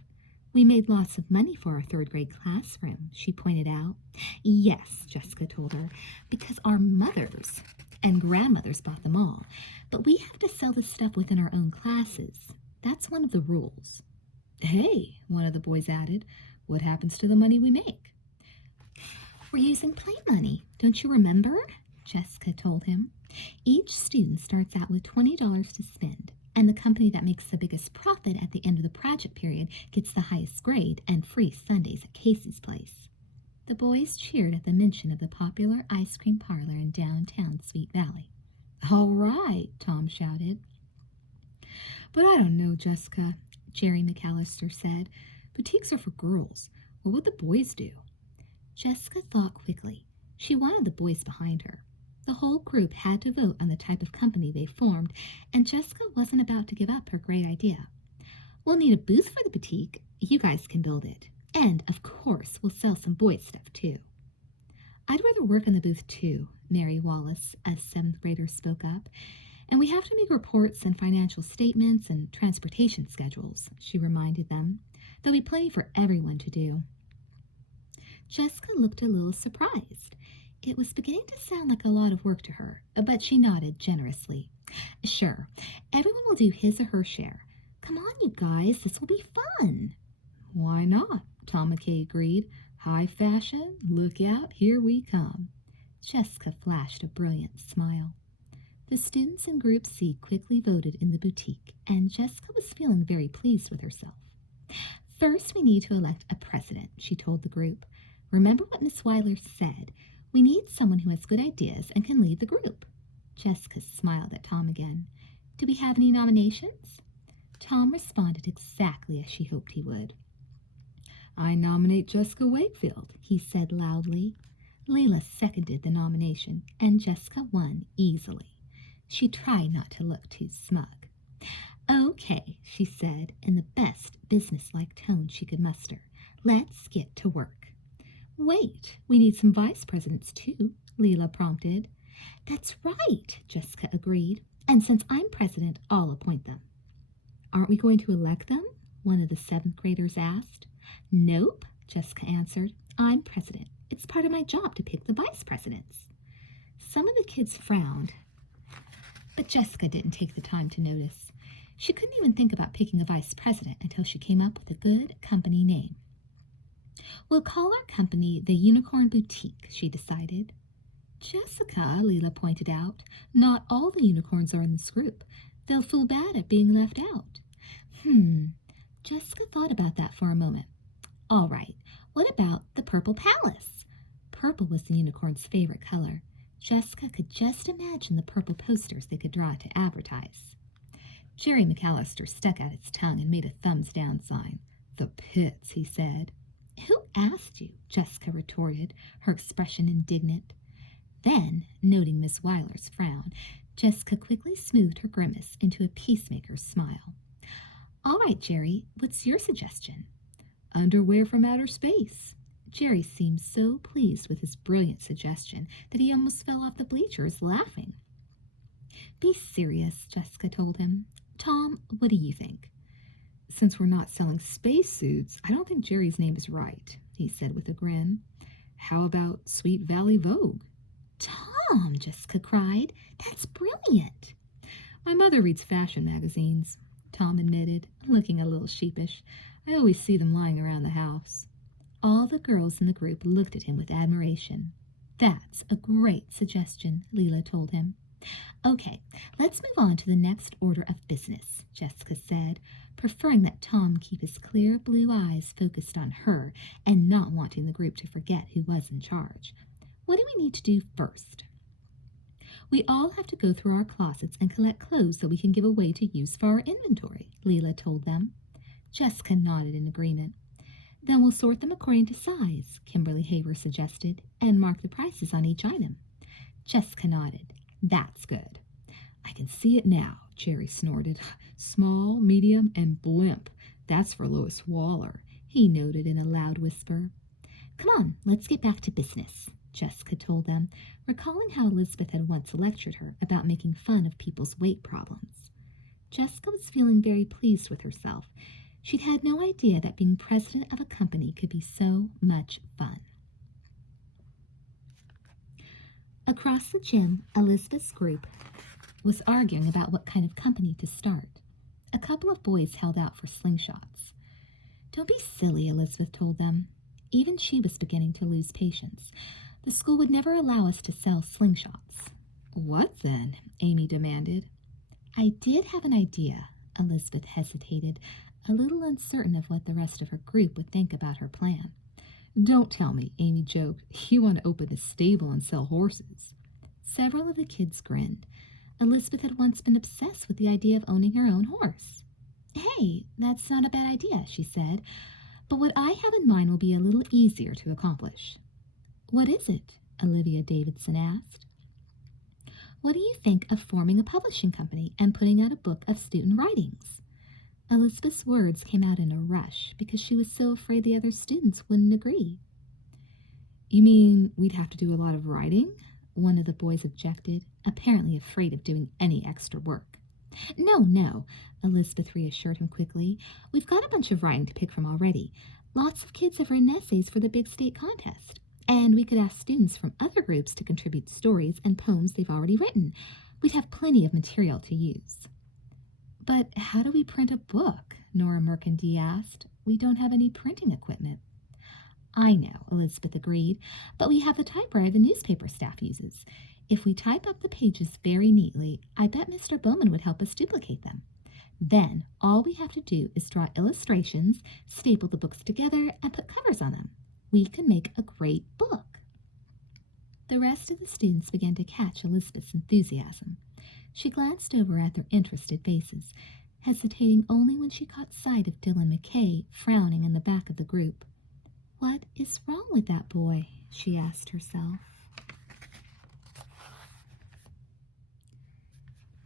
We made lots of money for our 3rd grade classroom, she pointed out. Yes, Jessica told her, because our mothers and grandmothers bought them all. But we have to sell the stuff within our own classes. That's one of the rules. Hey, one of the boys added, what happens to the money we make? We're using plate money, don't you remember? Jessica told him. Each student starts out with $20 to spend, and the company that makes the biggest profit at the end of the project period gets the highest grade and free Sundays at Casey's place. The boys cheered at the mention of the popular ice cream parlor in downtown Sweet Valley. All right, Tom shouted. But I don't know, Jessica, Jerry McAllister said. Boutiques are for girls. What would the boys do? Jessica thought quickly. She wanted the boys behind her. The whole group had to vote on the type of company they formed, and Jessica wasn't about to give up her great idea. We'll need a booth for the boutique. You guys can build it. And, of course, we'll sell some boys' stuff, too. I'd rather work in the booth, too, Mary Wallace, a 7th grader, spoke up. And we have to make reports and financial statements and transportation schedules, she reminded them. There'll be plenty for everyone to do. Jessica looked a little surprised. It was beginning to sound like a lot of work to her, but she nodded generously. Sure, everyone will do his or her share. Come on, you guys, this will be fun. Why not? Tom McKay agreed. High fashion, look out, here we come. Jessica flashed a brilliant smile. The students in Group C quickly voted in the boutique, and Jessica was feeling very pleased with herself. First, we need to elect a president, she told the group. Remember what Miss Weiler said. We need someone who has good ideas and can lead the group. Jessica smiled at Tom again. Do we have any nominations? Tom responded exactly as she hoped he would. I nominate Jessica Wakefield, he said loudly. Leila seconded the nomination, and Jessica won easily. She tried not to look too smug. Okay, she said in the best businesslike tone she could muster. Let's get to work. Wait, we need some vice presidents too, Leila prompted. That's right, Jessica agreed. And since I'm president, I'll appoint them. Aren't we going to elect them? One of the 7th graders asked. Nope, Jessica answered. I'm president. It's part of my job to pick the vice presidents. Some of the kids frowned, but Jessica didn't take the time to notice. She couldn't even think about picking a vice president until she came up with a good company name. We'll call our company the Unicorn Boutique, she decided. Jessica, Leila pointed out, not all the unicorns are in this group. They'll feel bad at being left out. Jessica thought about that for a moment. All right, what about the Purple Palace? Purple was the unicorn's favorite color. Jessica could just imagine the purple posters they could draw to advertise. Jerry McAllister stuck out his tongue and made a thumbs-down sign. The pits, he said. Who asked you? Jessica retorted, her expression indignant. Then, noting Miss Weiler's frown, Jessica quickly smoothed her grimace into a peacemaker's smile. All right, Jerry, what's your suggestion? Underwear from outer space. Jerry seemed so pleased with his brilliant suggestion that he almost fell off the bleachers laughing. Be serious, Jessica told him. Tom, what do you think? Since we're not selling spacesuits, I don't think Jerry's name is right, he said with a grin. How about Sweet Valley Vogue? Tom, Jessica cried, that's brilliant. My mother reads fashion magazines, Tom admitted, looking a little sheepish. I always see them lying around the house. All the girls in the group looked at him with admiration. That's a great suggestion, Leela told him. Okay, let's move on to the next order of business, Jessica said, preferring that Tom keep his clear blue eyes focused on her and not wanting the group to forget who was in charge. What do we need to do first? We all have to go through our closets and collect clothes that we can give away to use for our inventory, Leela told them. Jessica nodded in agreement. Then we'll sort them according to size, Kimberly Haver suggested, and mark the prices on each item. Jessica nodded. That's good. I can see it now, Jerry snorted. Small, medium, and blimp. That's for Lois Waller, he noted in a loud whisper. Come on, let's get back to business, Jessica told them, recalling how Elizabeth had once lectured her about making fun of people's weight problems. Jessica was feeling very pleased with herself. She'd had no idea that being president of a company could be so much fun. Across the gym, Elizabeth's group was arguing about what kind of company to start. A couple of boys held out for slingshots. Don't be silly, Elizabeth told them. Even she was beginning to lose patience. The school would never allow us to sell slingshots. What then? Amy demanded. I did have an idea, Elizabeth hesitated, a little uncertain of what the rest of her group would think about her plan. Don't tell me, Amy joked. You want to open a stable and sell horses. Several of the kids grinned. Elizabeth had once been obsessed with the idea of owning her own horse. Hey, that's not a bad idea, she said, but what I have in mind will be a little easier to accomplish. What is it? Olivia Davidson asked. What do you think of forming a publishing company and putting out a book of student writings? Elizabeth's words came out in a rush because she was so afraid the other students wouldn't agree. You mean we'd have to do a lot of writing? One of the boys objected, apparently afraid of doing any extra work. No, Elizabeth reassured him quickly. We've got a bunch of writing to pick from already. Lots of kids have written essays for the big state contest, and we could ask students from other groups to contribute stories and poems they've already written. We'd have plenty of material to use. But how do we print a book? Nora Mercandee asked. We don't have any printing equipment. I know, Elizabeth agreed, but we have the typewriter the newspaper staff uses. If we type up the pages very neatly, I bet Mr. Bowman would help us duplicate them. Then all we have to do is draw illustrations, staple the books together, and put covers on them. We can make a great book. The rest of the students began to catch Elizabeth's enthusiasm. She glanced over at their interested faces, hesitating only when she caught sight of Dylan McKay frowning in the back of the group. What is wrong with that boy? She asked herself.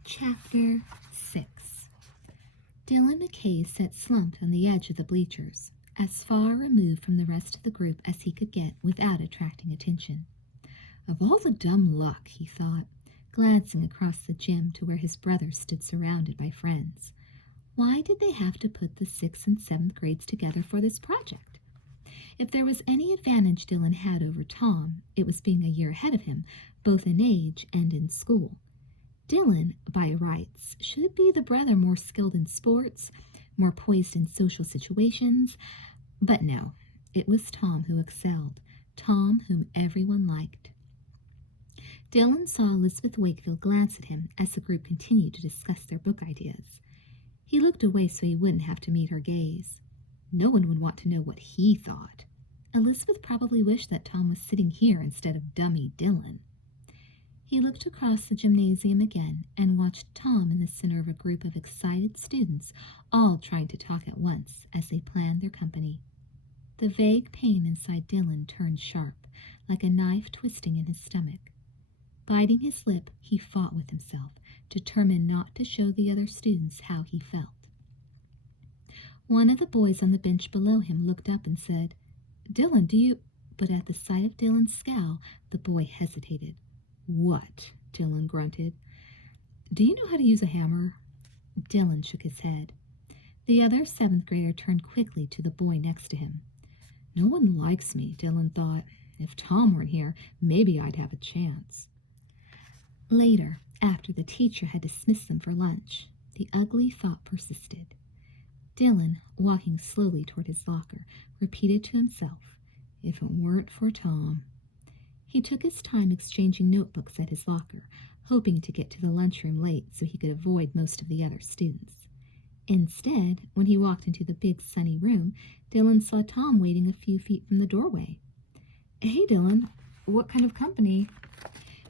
Chapter 6. Dylan McKay sat slumped on the edge of the bleachers, as far removed from the rest of the group as he could get without attracting attention. Of all the dumb luck, he thought, glancing across the gym to where his brothers stood surrounded by friends. Why did they have to put the 6th and 7th grades together for this project? If there was any advantage Dylan had over Tom, it was being a year ahead of him, both in age and in school. Dylan, by rights, should be the brother more skilled in sports, more poised in social situations, but no, it was Tom who excelled, Tom whom everyone liked. Dylan saw Elizabeth Wakefield glance at him as the group continued to discuss their book ideas. He looked away so he wouldn't have to meet her gaze. No one would want to know what he thought. Elizabeth probably wished that Tom was sitting here instead of dummy Dylan. He looked across the gymnasium again and watched Tom in the center of a group of excited students, all trying to talk at once as they planned their company. The vague pain inside Dylan turned sharp, like a knife twisting in his stomach. Biting his lip, he fought with himself, determined not to show the other students how he felt. One of the boys on the bench below him looked up and said, "Dylan, do you—" But at the sight of Dylan's scowl, the boy hesitated. "What?" Dylan grunted. "Do you know how to use a hammer?" Dylan shook his head. The other 7th grader turned quickly to the boy next to him. No one likes me, Dylan thought. If Tom weren't here, maybe I'd have a chance. Later, after the teacher had dismissed them for lunch, the ugly thought persisted. Dylan, walking slowly toward his locker, repeated to himself, "If it weren't for Tom." He took his time exchanging notebooks at his locker, hoping to get to the lunchroom late so he could avoid most of the other students. Instead, when he walked into the big sunny room, Dylan saw Tom waiting a few feet from the doorway. "Hey, Dylan, what kind of company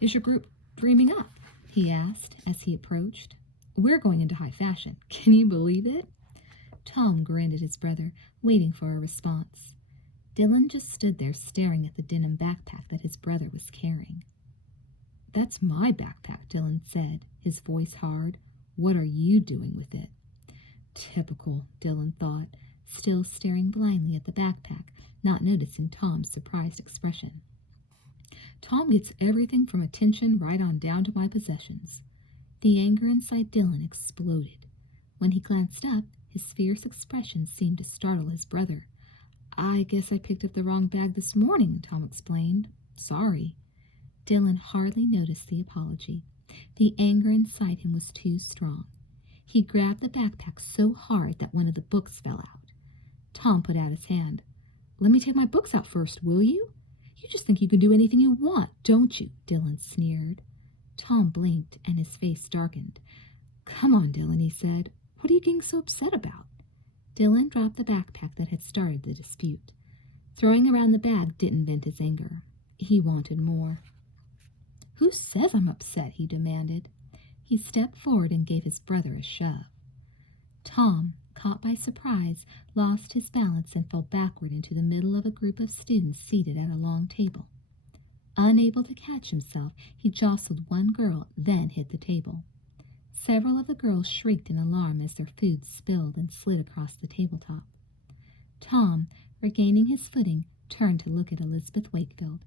is your group dreaming up?" he asked as he approached. "We're going into high fashion. Can you believe it?" Tom grinned at his brother, waiting for a response. Dylan just stood there staring at the denim backpack that his brother was carrying. "That's my backpack," Dylan said, his voice hard. "What are you doing with it?" Typical, Dylan thought, still staring blindly at the backpack, not noticing Tom's surprised expression. "Tom gets everything from attention right on down to my possessions." The anger inside Dylan exploded. When he glanced up, his fierce expression seemed to startle his brother. "I guess I picked up the wrong bag this morning," Tom explained. "Sorry." Dylan hardly noticed the apology. The anger inside him was too strong. He grabbed the backpack so hard that one of the books fell out. Tom put out his hand. "Let me take my books out first, will you?" "You just think you can do anything you want, don't you?" Dylan sneered. Tom blinked and his face darkened. "Come on, Dylan," he said. "What are you getting so upset about?" Dylan dropped the backpack that had started the dispute. Throwing around the bag didn't vent his anger. He wanted more. "Who says I'm upset?" he demanded. He stepped forward and gave his brother a shove. Tom, caught by surprise, lost his balance and fell backward into the middle of a group of students seated at a long table. Unable to catch himself, he jostled one girl, then hit the table. Several of the girls shrieked in alarm as their food spilled and slid across the tabletop. Tom, regaining his footing, turned to look at Elizabeth Wakefield.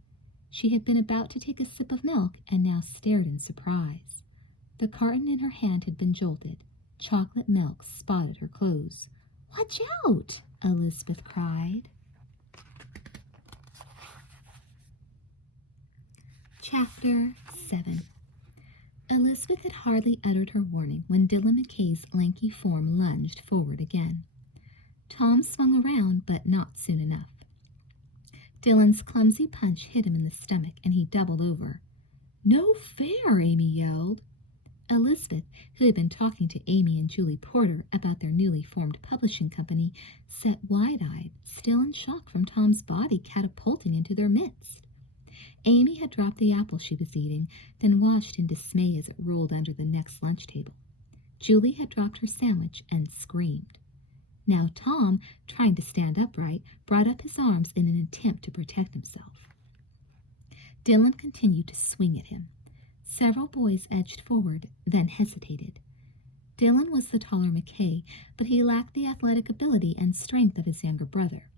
She had been about to take a sip of milk and now stared in surprise. The carton in her hand had been jolted. Chocolate milk spotted her clothes. "Watch out!" Elizabeth cried. Chapter 7. Elizabeth had hardly uttered her warning when Dylan McKay's lanky form lunged forward again. Tom swung around, but not soon enough. Dylan's clumsy punch hit him in the stomach, and he doubled over. "No fair!" Amy yelled. Elizabeth, who had been talking to Amy and Julie Porter about their newly formed publishing company, sat wide-eyed, still in shock from Tom's body catapulting into their midst. Amy had dropped the apple she was eating, then watched in dismay as it rolled under the next lunch table. Julie had dropped her sandwich and screamed. Now Tom, trying to stand upright, brought up his arms in an attempt to protect himself. Dylan continued to swing at him. Several boys edged forward, then hesitated. Dylan was the taller McKay, but he lacked the athletic ability and strength of his younger brother.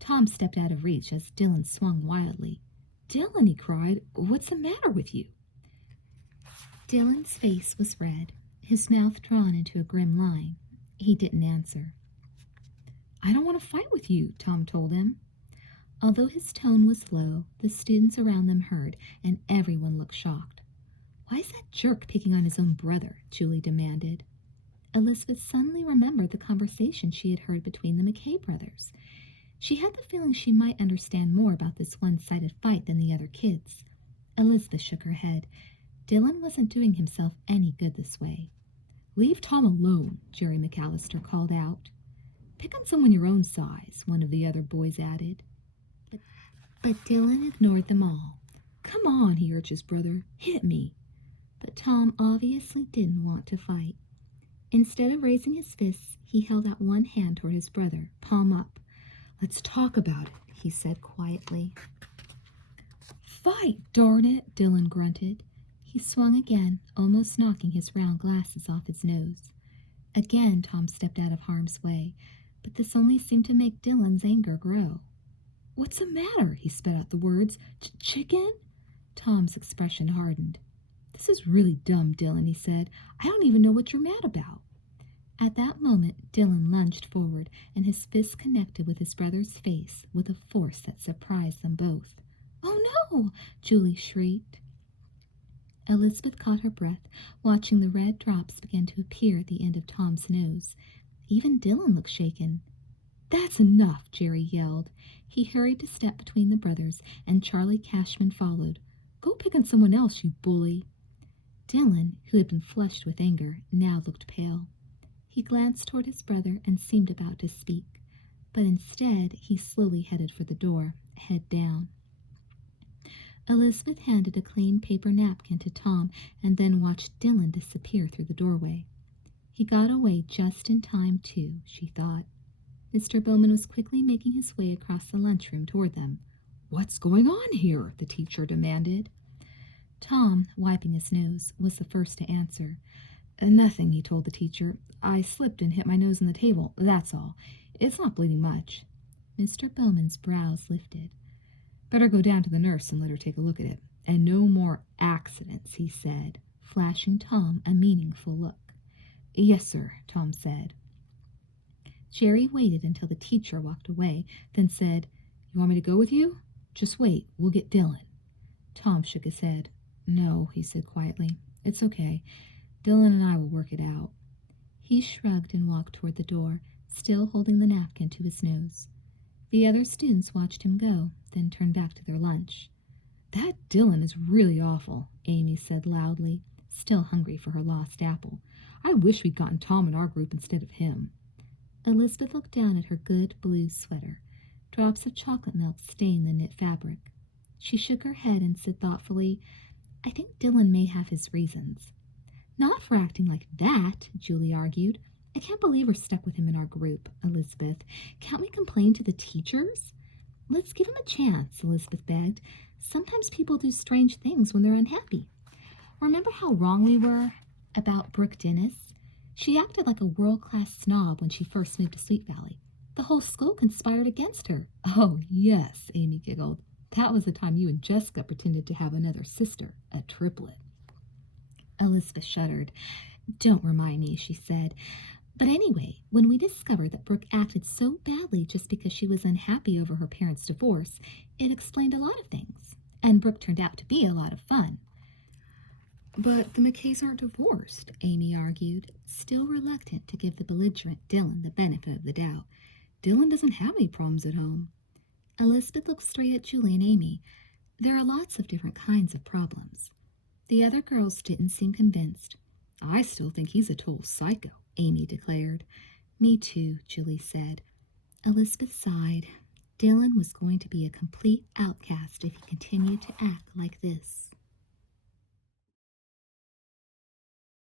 Tom stepped out of reach as Dylan swung wildly. "Dylan," he cried, "what's the matter with you?" Dylan's face was red, his mouth drawn into a grim line. He didn't answer. "I don't want to fight with you," Tom told him. Although his tone was low, the students around them heard, and everyone looked shocked. "Why is that jerk picking on his own brother?" Julie demanded. Elizabeth suddenly remembered the conversation she had heard between the McKay brothers. She had the feeling she might understand more about this one-sided fight than the other kids. Elizabeth shook her head. Dylan wasn't doing himself any good this way. "Leave Tom alone," Jerry McAllister called out. "Pick on someone your own size," one of the other boys added. But Dylan ignored them all. "Come on," he urged his brother. "Hit me." But Tom obviously didn't want to fight. Instead of raising his fists, he held out one hand toward his brother, palm up. "Let's talk about it," he said quietly. "Fight, darn it," Dylan grunted. He swung again, almost knocking his round glasses off his nose. Again Tom stepped out of harm's way, but this only seemed to make Dylan's anger grow. "What's the matter?" He spat out the words. "Chicken?" Tom's expression hardened. "This is really dumb, Dylan," he said. "I don't even know what you're mad about." At that moment, Dylan lunged forward, and his fists connected with his brother's face with a force that surprised them both. "Oh no!" Julie shrieked. Elizabeth caught her breath, watching the red drops begin to appear at the end of Tom's nose. Even Dylan looked shaken. That's enough, Jerry yelled. He hurried to step between the brothers, and Charlie Cashman followed. Go pick on someone else, you bully. Dylan, who had been flushed with anger, now looked pale. He glanced toward his brother and seemed about to speak, but instead he slowly headed for the door, head down. Elizabeth handed a clean paper napkin to Tom and then watched Dylan disappear through the doorway. He got away just in time, too, she thought. Mr. Bowman was quickly making his way across the lunchroom toward them. What's going on here? The teacher demanded. Tom, wiping his nose, was the first to answer. Nothing, he told the teacher. I slipped and hit my nose on the table, that's all. It's not bleeding much. Mr. Bowman's brows lifted. Better go down to the nurse and let her take a look at it. And no more accidents, he said, flashing Tom a meaningful look. Yes, sir, Tom said. Jerry waited until the teacher walked away, then said, You want me to go with you? Just wait, we'll get Dylan. Tom shook his head. No, he said quietly. It's okay. Dylan and I will work it out. He shrugged and walked toward the door, still holding the napkin to his nose. The other students watched him go, then turned back to their lunch. That Dylan is really awful, Amy said loudly, still hungry for her lost apple. I wish we'd gotten Tom in our group instead of him. Elizabeth looked down at her good blue sweater. Drops of chocolate milk stained the knit fabric. She shook her head and said thoughtfully, I think Dylan may have his reasons. Not for acting like that, Julie argued. I can't believe we're stuck with him in our group, Elizabeth. Can't we complain to the teachers? Let's give him a chance, Elizabeth begged. Sometimes people do strange things when they're unhappy. Remember how wrong we were about Brooke Dennis? She acted like a world-class snob when she first moved to Sweet Valley. The whole school conspired against her. Oh, yes, Amy giggled. That was the time you and Jessica pretended to have another sister, a triplet. Elizabeth shuddered. Don't remind me, she said. But anyway, when we discovered that Brooke acted so badly just because she was unhappy over her parents' divorce, it explained a lot of things. And Brooke turned out to be a lot of fun. But the McKays aren't divorced, Amy argued, still reluctant to give the belligerent Dylan the benefit of the doubt. Dylan doesn't have any problems at home. Elizabeth looked straight at Julie and Amy. There are lots of different kinds of problems. The other girls didn't seem convinced. I still think he's a total psycho, Amy declared. Me too, Julie said. Elizabeth sighed. Dylan was going to be a complete outcast if he continued to act like this.